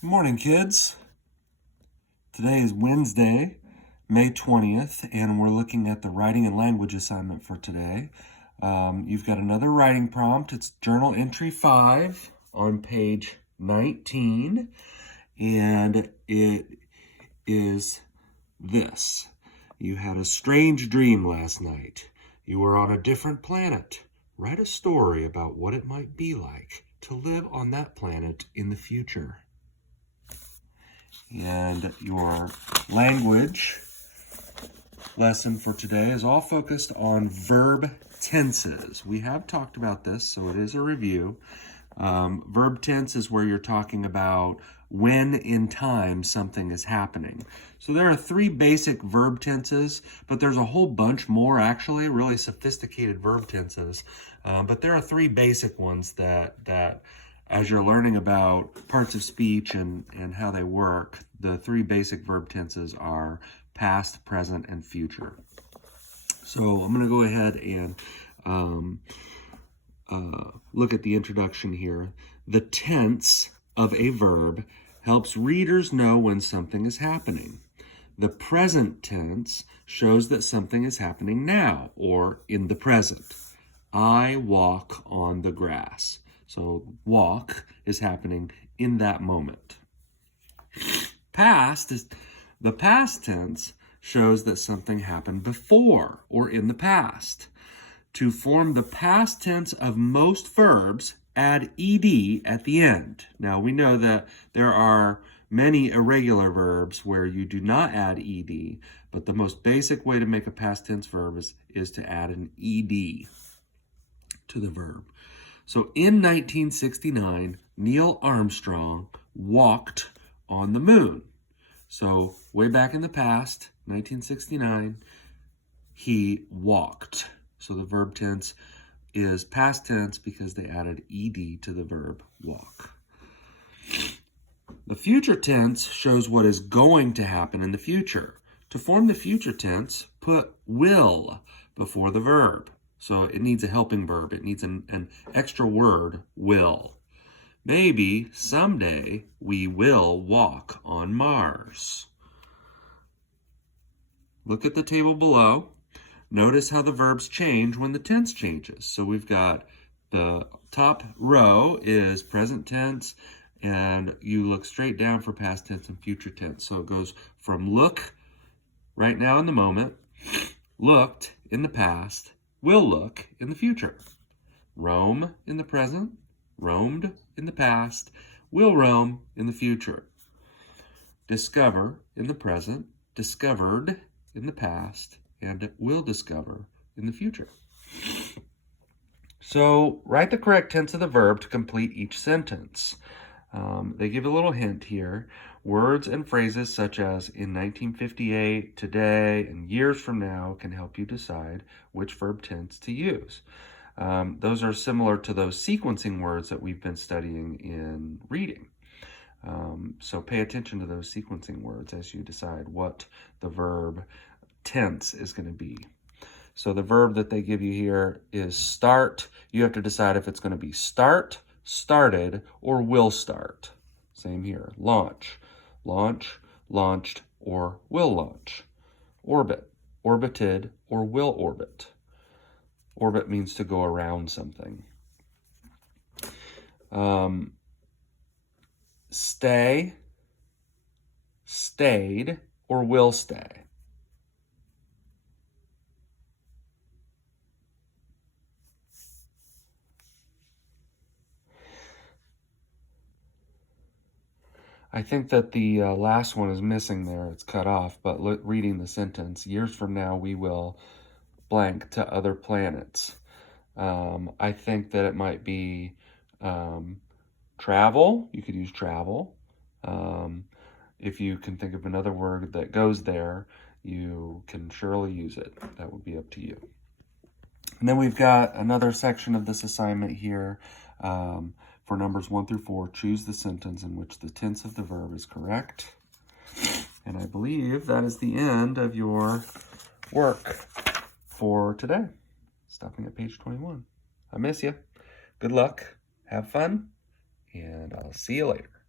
Good morning, kids. Today is Wednesday, May 20th, and we're looking at the writing and language assignment for today. You've got another writing prompt. It's journal entry 5 on page 19, and it is this. You had a strange dream last night. You were on a different planet. Write a story about what it might be like to live on that planet in the future. And your language lesson for today is all focused on verb tenses. We have talked about this, so it is a review. Verb tense is where you're talking about when in time something is happening. So there are 3 basic verb tenses, but there's a whole bunch more, actually, really sophisticated verb tenses. But there are 3 basic ones that as you're learning about parts of speech and how they work, the 3 basic verb tenses are past, present, and future. So I'm going to go ahead and look at the introduction here. The tense of a verb helps readers know when something is happening. The present tense shows that something is happening now or in the present. I walk on the grass. So walk is happening in that moment. The past tense shows that something happened before or in the past. To form the past tense of most verbs, add ed at the end. Now we know that there are many irregular verbs where you do not add ed, but the most basic way to make a past tense verb is to add an ed to the verb. So in 1969, Neil Armstrong walked on the moon. So way back in the past, 1969, he walked. So the verb tense is past tense because they added ed to the verb walk. The future tense shows what is going to happen in the future. To form the future tense, put will before the verb. So it needs a helping verb. It needs an extra word, will. Maybe someday we will walk on Mars. Look at the table below. Notice how the verbs change when the tense changes. So we've got the top row is present tense, and you look straight down for past tense and future tense. So it goes from look, right now in the moment, looked in the past, will look in the future. Roam in the present, roamed in the past, will roam in the future. Discover in the present, discovered in the past, and will discover in the future. So write the correct tense of the verb to complete each sentence. They give a little hint here. Words and phrases such as in 1958, today, and years from now can help you decide which verb tense to use. Those are similar to those sequencing words that we've been studying in reading. So pay attention to those sequencing words as you decide what the verb tense is going to be. So the verb that they give you here is start. You have to decide if it's going to be start, started, or will start. Same here. Launch, launch, launched, or will launch. Orbit, orbited, or will orbit. Orbit means to go around something. Stay, stayed, or will stay. I think that the last one is missing there. It's cut off, but reading the sentence, years from now we will blank to other planets. I think that it might be travel. You could use travel. If you can think of another word that goes there, you can surely use it. That would be up to you. And then we've got another section of this assignment here. For numbers 1 through 4, choose the sentence in which the tense of the verb is correct. And I believe that is the end of your work for today. Stopping at page 21. I miss you. Good luck. Have fun. And I'll see you later.